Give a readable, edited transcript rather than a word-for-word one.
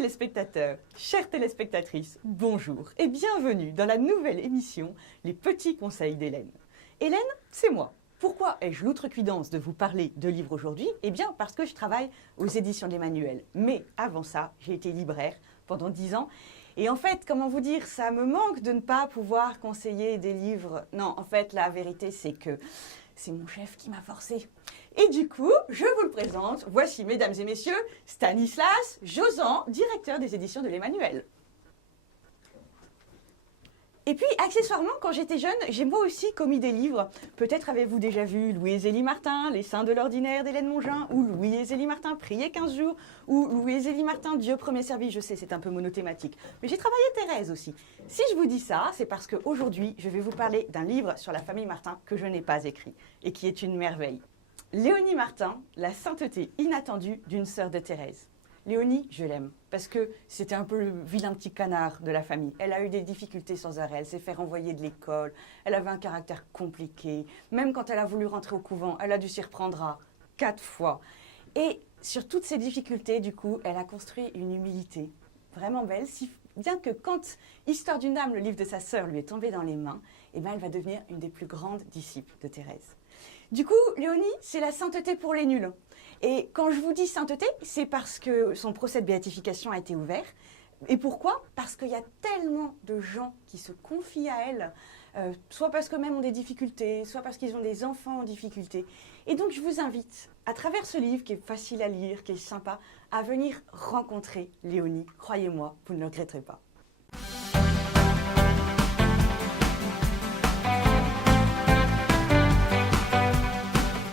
téléspectateurs, chères téléspectatrices, bonjour et bienvenue dans la nouvelle émission Les Petits Conseils d'Hélène. Hélène, c'est moi. Pourquoi ai-je l'outrecuidance de vous parler de livres aujourd'hui? Eh bien parce que je travaille aux éditions de l'Emmanuel. Mais avant ça, j'ai été libraire pendant 10 ans. Et en fait, comment vous dire, ça me manque de ne pas pouvoir conseiller des livres. Non, en fait, la vérité, c'est que c'est mon chef qui m'a forcé. Et du coup, je vous le présente. Voici, mesdames et messieurs, Stanislas Josan, directeur des éditions de l'Emmanuel. Et puis, accessoirement, quand j'étais jeune, j'ai moi aussi commis des livres. Peut-être avez-vous déjà vu Louis et Zélie Martin, Les Saints de l'ordinaire d'Hélène Mongin, ou Louis et Zélie Martin, Prier 15 jours, ou Louis et Zélie Martin, Dieu premier servi. Je sais, c'est un peu monothématique. Mais j'ai travaillé Thérèse aussi. Si je vous dis ça, c'est parce qu'aujourd'hui, je vais vous parler d'un livre sur la famille Martin que je n'ai pas écrit, et qui est une merveille. Léonie Martin, la sainteté inattendue d'une sœur de Thérèse. Léonie, je l'aime, parce que c'était un peu le vilain petit canard de la famille. Elle a eu des difficultés sans arrêt, elle s'est fait renvoyer de l'école, elle avait un caractère compliqué. Même quand elle a voulu rentrer au couvent, elle a dû s'y reprendre à 4 fois. Et sur toutes ces difficultés, du coup, elle a construit une humilité vraiment belle, si bien que quand Histoire d'une âme, le livre de sa sœur, lui est tombé dans les mains, eh ben, elle va devenir une des plus grandes disciples de Thérèse. Du coup, Léonie, c'est la sainteté pour les nuls. Et quand je vous dis sainteté, c'est parce que son procès de béatification a été ouvert. Et pourquoi? Parce qu'il y a tellement de gens qui se confient à elle, soit parce qu'eux-mêmes ont des difficultés, soit parce qu'ils ont des enfants en difficulté. Et donc je vous invite, à travers ce livre qui est facile à lire, qui est sympa, à venir rencontrer Léonie. Croyez-moi, vous ne le regretterez pas.